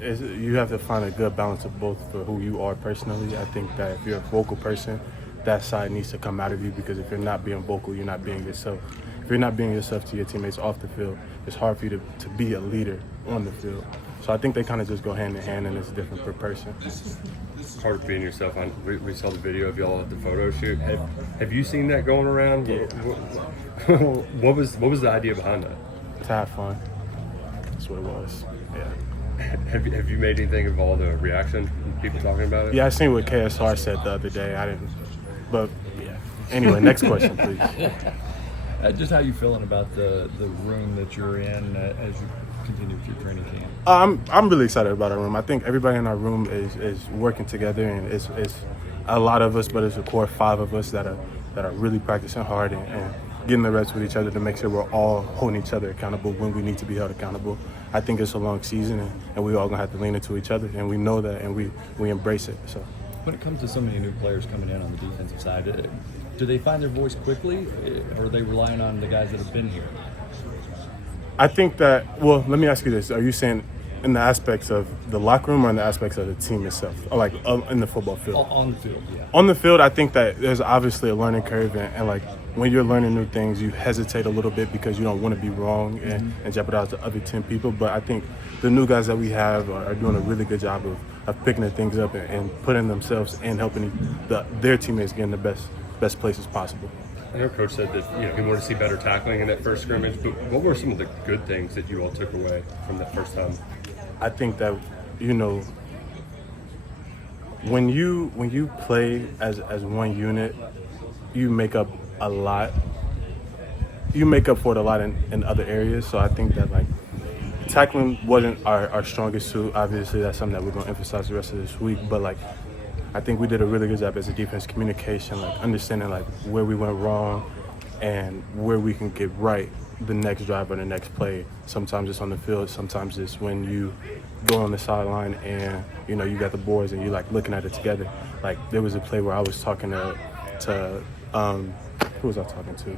you have to find a good balance of both for who you are personally. I think that if you're a vocal person, that side needs to come out of you, because if you're not being vocal, you're not being yourself. If you're not being yourself to your teammates off the field, it's hard for you to be a leader on the field. So I think they kind of just go hand in hand, and it's different per person. It's hard being yourself. We saw the video of y'all at the photo shoot. Have you seen that going around? Yeah. What was the idea behind that? To have fun. That's what it was. Yeah. Have you made anything of all the reaction, people talking about it? Yeah, I seen what KSR said the other day. I didn't, but yeah. Anyway, next question, please. Just how you feeling about the room that you're in as you continue with your training camp? I'm really excited about our room. I think everybody in our room is working together, and it's a lot of us, but it's a core 5 of us that are really practicing hard and getting the reps with each other to make sure we're all holding each other accountable when we need to be held accountable. I think it's a long season, and we all gonna have to lean into each other, and we know that, and we embrace it. So, when it comes to so many new players coming in on the defensive side, do they find their voice quickly, or are they relying on the guys that have been here? I think that. Well, let me ask you this: are you saying in the aspects of the locker room or in the aspects of the team itself, or like in the football field? On the field, yeah. On the field, I think that there's obviously a learning curve, and like when you're learning new things, you hesitate a little bit because you don't want to be wrong and jeopardize the other 10 people. But I think the new guys that we have are doing a really good job of picking the things up and putting themselves and helping their teammates get in the best places possible. I know Coach said that he wanted to see better tackling in that first scrimmage, but what were some of the good things that you all took away from that first time? I think that, when you play as one unit, you make up a lot. You make up for it a lot in other areas. So I think that like tackling wasn't our strongest suit. Obviously, that's something that we're gonna emphasize the rest of this week. But like, I think we did a really good job as a defense communication, like understanding like where we went wrong and where we can get right the next drive or the next play. Sometimes it's on the field, sometimes it's when you go on the sideline and you got the boys and you like looking at it together. Like there was a play where I was talking to who was I talking to?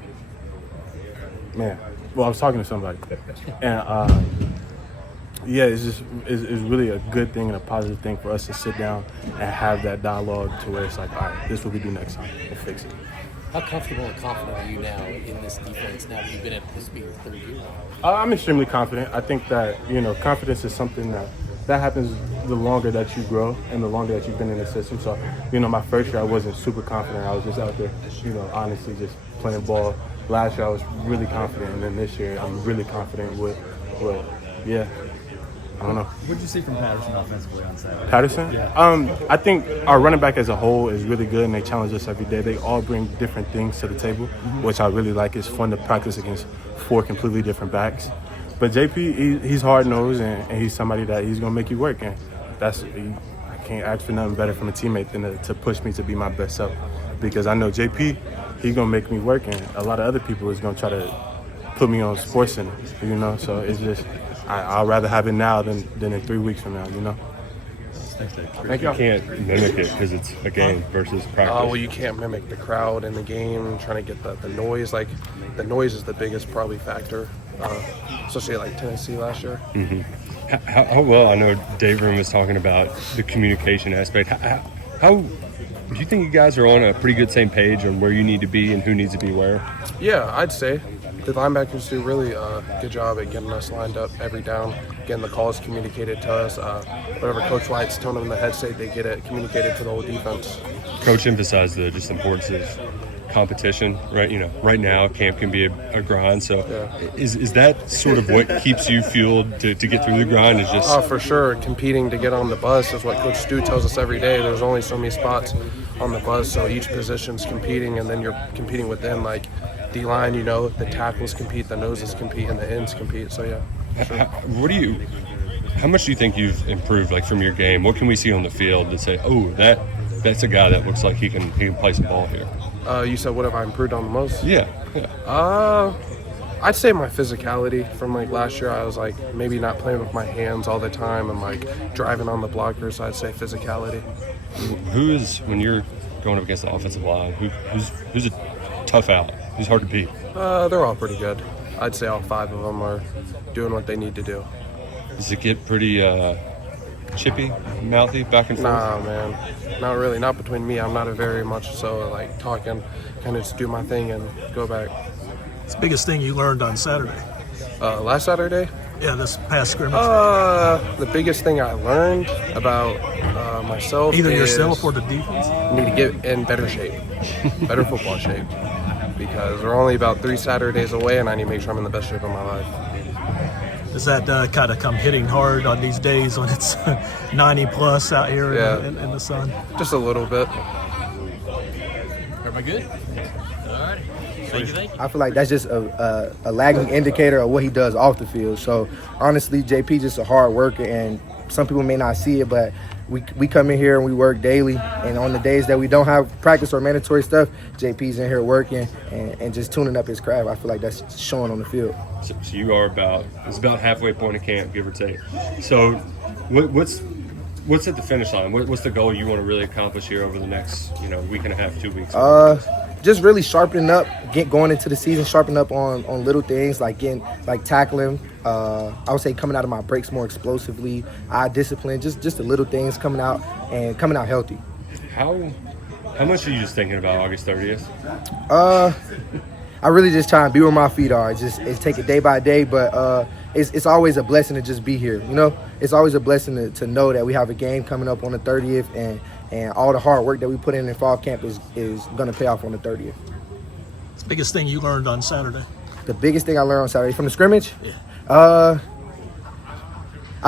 Man, well, I was talking to somebody, and yeah, it's really a good thing and a positive thing for us to sit down and have that dialogue to where it's like, all right, this is what we do next time, we'll fix it. How comfortable and confident are you now in this defense now that you've been at this being your 3rd year? I'm extremely confident. I think that, confidence is something that happens the longer that you grow and the longer that you've been in the system. So, my first year I wasn't super confident. I was just out there, honestly just playing ball. Last year I was really confident, and then this year I'm really confident with yeah. I don't know. What did you see from Patterson offensively on Saturday? Patterson? Yeah. I think our running back as a whole is really good, and they challenge us every day. They all bring different things to the table, which I really like. It's fun to practice against 4 completely different backs. But JP, he's hard-nosed, and he's somebody that he's going to make you work. And I can't ask for nothing better from a teammate than to push me to be my best self. Because I know JP, he's going to make me work, and a lot of other people is going to try to put me on sports center, So it's just, I'd rather have it now than in 3 weeks from now, Thank you. You can't mimic it because it's a game versus practice. Well, you can't mimic the crowd in the game, trying to get the noise. Like, the noise is the biggest probably factor, especially like Tennessee last year. Mm-hmm. How well, I know Daveren was talking about the communication aspect. How do you think you guys are on a pretty good same page on where you need to be and who needs to be where? Yeah, I'd say the linebackers do really good job at getting us lined up every down, getting the calls communicated to us. Whatever Coach White's telling them in the headset, they get it communicated to the whole defense. Coach emphasized the just importance of competition, right? Right now camp can be a grind. So yeah. Is that sort of what keeps you fueled to get through the grind? Is just for sure, competing to get on the bus is what Coach Stu tells us every day. There's only so many spots on the bus, so each position's competing, and then you're competing within like D-line, the tackles compete, the noses compete, and the ends compete. So yeah. Sure. How much do you think you've improved, like from your game? What can we see on the field to say, oh, that's a guy that looks like he can play some ball here? You said what have I improved on the most? Yeah. I'd say my physicality from like last year. I was like maybe not playing with my hands all the time and like driving on the blockers. I'd say physicality. Who is, when you're going up against the offensive line, who's a tough out? Who's hard to beat? They're all pretty good. I'd say all 5 of them are doing what they need to do. Does it get pretty chippy, mouthy, back and forth? Nah, man, not really. Not between me. I'm not a very much so like talking, kind of just do my thing and go back. What's the biggest thing you learned on Saturday? Last Saturday, Yeah, this past scrimmage. the biggest thing I learned about myself Either is yourself or the defense. need to get in better shape, better football shape, because we're only about 3 Saturdays away, and I need to make sure I'm in the best shape of my life. Does that kind of come hitting hard on these days when it's 90 plus out here Yeah. in the sun? Just a little bit. Everybody good? All right. Thank you. I feel like that's just a lagging indicator of what he does off the field. So honestly, JP just a hard worker, and some people may not see it, but we come in here and we work daily. And on the days that we don't have practice or mandatory stuff, JP's in here working and just tuning up his craft. I feel like that's showing on the field. So you are it's about halfway point of camp, give or take. So what's at the finish line? What's the goal you want to really accomplish here over the next week and a half, 2 weeks? Just really sharpening up, going into the season, sharpening up on little things like tackling. I would say coming out of my breaks more explosively, eye discipline, just the little things coming out healthy. How much are you just thinking about August 30th? I really just try and be where my feet are. It's take it day by day, but it's always a blessing to just be here. It's always a blessing to know that we have a game coming up on the 30th, and all the hard work that we put in fall camp is going to pay off on the 30th. What's the biggest thing you learned on Saturday? The biggest thing I learned on Saturday from the scrimmage? Yeah. I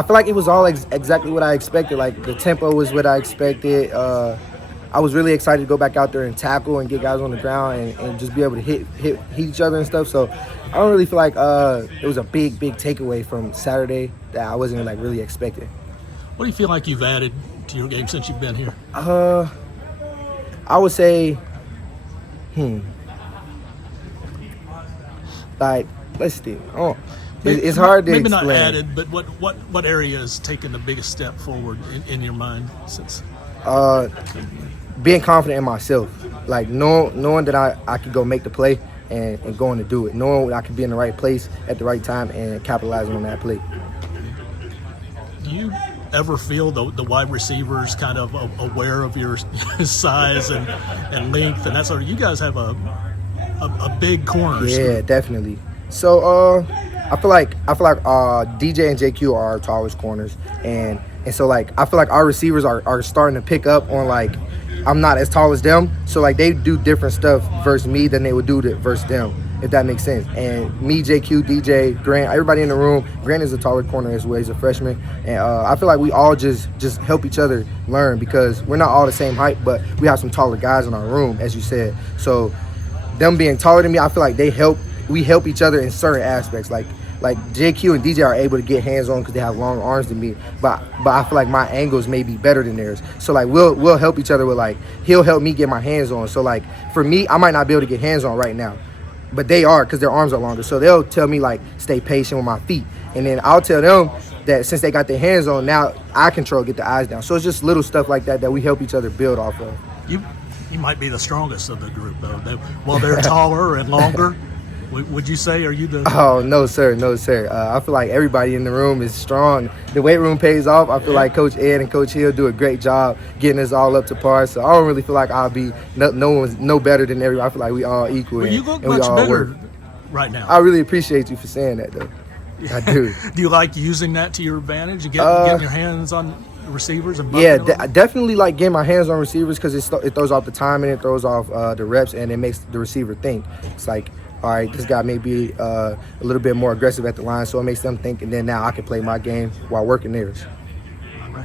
feel like it was all exactly what I expected. Like, the tempo was what I expected. I was really excited to go back out there and tackle and get guys on the ground and just be able to hit each other and stuff. So I don't really feel like it was a big takeaway from Saturday that I wasn't really expecting. What do you feel like you've added to your game since you've been here? I would say, like, let's see. It's hard to maybe explain. Not added, but what area has taken the biggest step forward in your mind since? Being confident in myself, like knowing that I could go make the play and going to do it, knowing I could be in the right place at the right time and capitalizing on that play. Do you ever feel the wide receivers kind of aware of your size and length and that sort of? You guys have a big corner. Yeah, definitely. So I feel like DJ and JQ are our tallest corners, and so like I feel like our receivers are starting to pick up on like I'm not as tall as them, so like they do different stuff versus me than they would do versus them, if that makes sense. And me, JQ, DJ, Grant, everybody in the room. Grant is a taller corner as well. He's a freshman, and I feel like we all just help each other learn because we're not all the same height, but we have some taller guys in our room, as you said. So them being taller than me, I feel like we help each other in certain aspects. Like JQ and DJ are able to get hands on because they have long arms than me, but I feel like my angles may be better than theirs. So like we'll help each other with like he'll help me get my hands on. So like for me, I might not be able to get hands on right now, but they are because their arms are longer. So they'll tell me like stay patient with my feet, and then I'll tell them that since they got their hands on, now I control get the eyes down. So it's just little stuff like that we help each other build off of. You might be the strongest of the group though. While they're taller and longer. Would you say, are you the... Oh, no, sir. I feel like everybody in the room is strong. The weight room pays off. I feel like Coach Ed and Coach Hill do a great job getting us all up to par. So I don't really feel like I'll be no better than everybody. I feel like we all equal. Well, you look much bigger right now. I really appreciate you for saying that, though. I do. Do you like using that to your advantage? You getting your hands on receivers? And I definitely like getting my hands on receivers because it throws off the time and it throws off the reps and it makes the receiver think. It's like, all right, this guy may be a little bit more aggressive at the line, so it makes them think, and then now I can play my game while working theirs. All right.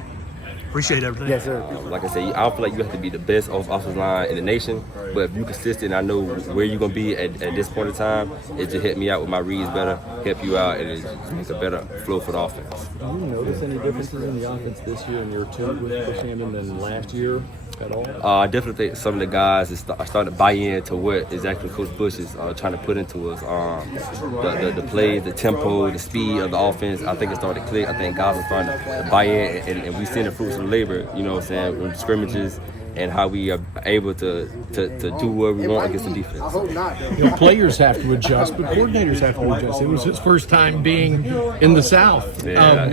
Appreciate everything. Yes, sir. Like I said, I don't feel like you have to be the best offensive line in the nation, but if you're consistent, I know where you're going to be at this point in time. It just help me out with my reads better, help you out, and it just makes a better flow for the offense. Do you notice any differences in the offense this year in year two with Coach Hammond than last year at all? I definitely think some of the guys are starting to buy into what exactly Coach Bush is trying to put into us. The plays, the tempo, the speed of the offense, I think it's starting to click. I think guys are starting to buy in, and we've seen the fruits of the labor, you know what I'm saying, with scrimmages and how we are able to do what we want against the defense. Players have to adjust, but coordinators have to adjust. It was his first time being in the South. Yeah.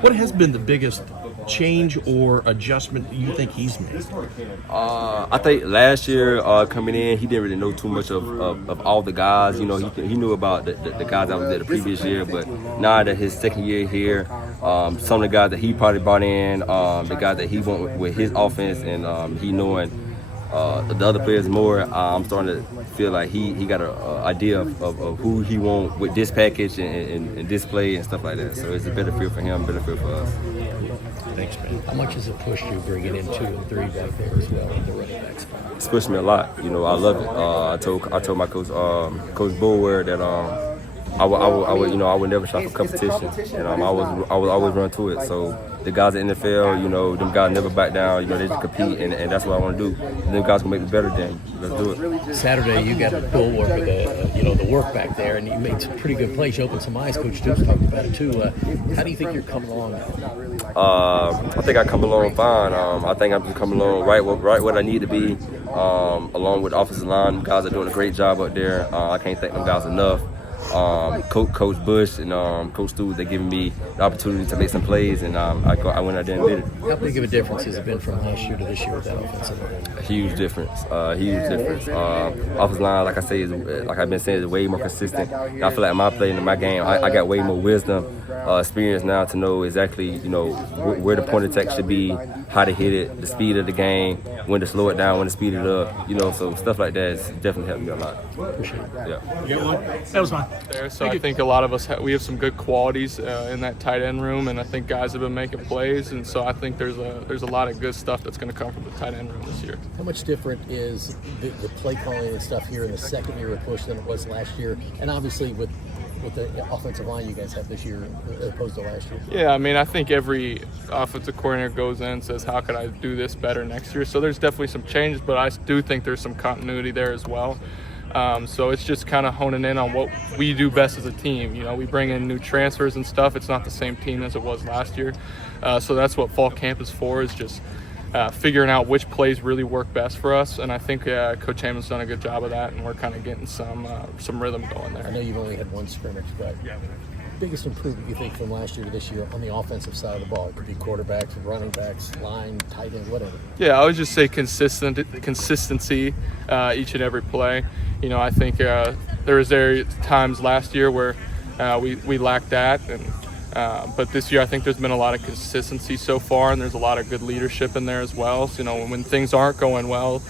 What has been the biggest change or adjustment you think he's made? I think last year coming in, he didn't really know too much of all the guys. He knew about the guys that was there the previous year, but now that his second year here, some of the guys that he probably brought in, the guys that he went with his offense, and he knowing the other players more, I'm starting to feel like he got an idea of who he want with this package and display and stuff like that. So it's a better feel for him, better feel for us. Thanks, man. How much has it pushed you bringing in 2 and 3 back there as well at the running backs? It's pushed me a lot. I love it. I told my coach, Coach Bulwer, that I would never shop for competition, and I would always run to it. So the guys in the NFL, them guys never back down. They just compete, and that's what I want to do. And them guys can make me better. Then let's do it. Saturday, you got Bill working the work back there, and you made some pretty good plays. You opened some eyes. Coach Dukes talked about it too. How do you think you're coming along now? I think I come along fine. I think I'm just coming along right where I need to be, along with the offensive line. Them guys are doing a great job up there. I can't thank them guys enough. Coach Bush and Coach Stu, they're giving me the opportunity to make some plays, and I went out there and did it. How big of a difference has it been from last year to this year with that offensive line? A huge difference. Offensive line, like I say, like I've been saying, is way more consistent. And I feel like my play in my game, I got way more wisdom, experience now to know exactly, where the point attack should be, how to hit it, the speed of the game, when to slow it down, when to speed it up. So stuff like that has definitely helped me a lot. Appreciate it. Yeah. You got one? That was mine. There, so I think a lot of us we have some good qualities in that tight end room, and I think guys have been making plays, and so I think there's a lot of good stuff that's going to come from the tight end room this year. How much different is the play calling and stuff here in the second year of push than it was last year, and obviously with the offensive line you guys have this year as opposed to last year? Yeah, I think every offensive coordinator goes in and says, how could I do this better next year? So there's definitely some changes, but I do think there's some continuity there as well. So it's just kind of honing in on what we do best as a team. We bring in new transfers and stuff. It's not the same team as it was last year. So that's what fall camp is for, is just figuring out which plays really work best for us. And I think Coach Hammond's done a good job of that, and we're kind of getting some rhythm going there. I know you've only had one scrimmage, but biggest improvement you think from last year to this year on the offensive side of the ball? It could be quarterbacks, running backs, line, tight end, whatever. Yeah, I would just say consistency each and every play. I think there was times last year where we lacked that, but this year I think there's been a lot of consistency so far, and there's a lot of good leadership in there as well. So, when things aren't going well,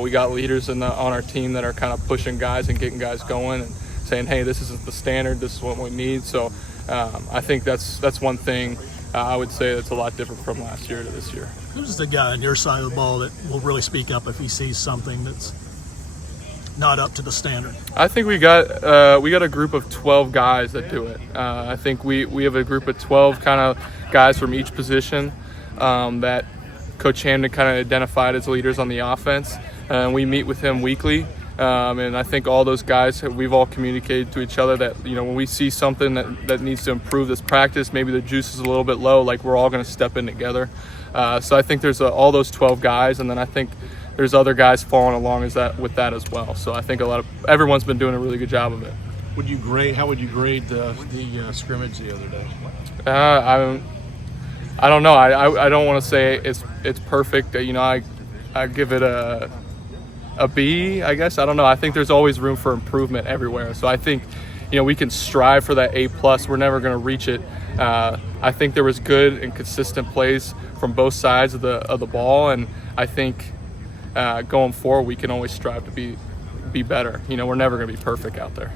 we got leaders on our team that are kind of pushing guys and getting guys going and saying, hey, this isn't the standard, this is what we need. So I think that's one thing I would say that's a lot different from last year to this year. Who's the guy on your side of the ball that will really speak up if he sees something that's not up to the standard? I think we got a group of 12 guys that do it. I think we have a group of 12 kind of guys from each position that Coach Hammond kind of identified as leaders on the offense. And we meet with him weekly. And I think all those guys, we've all communicated to each other that, when we see something that needs to improve this practice, maybe the juice is a little bit low, like we're all going to step in together. So I think there's all those 12 guys, and then I think there's other guys following along with that as well. So I think everyone's been doing a really good job of it. How would you grade the scrimmage the other day? I don't know. I don't want to say it's perfect. I give it a B, I guess. I don't know. I think there's always room for improvement everywhere. So I think, we can strive for that A+. We're never going to reach it. I think there was good and consistent plays from both sides of the ball, and I think going forward we can always strive to be better. We're never going to be perfect out there.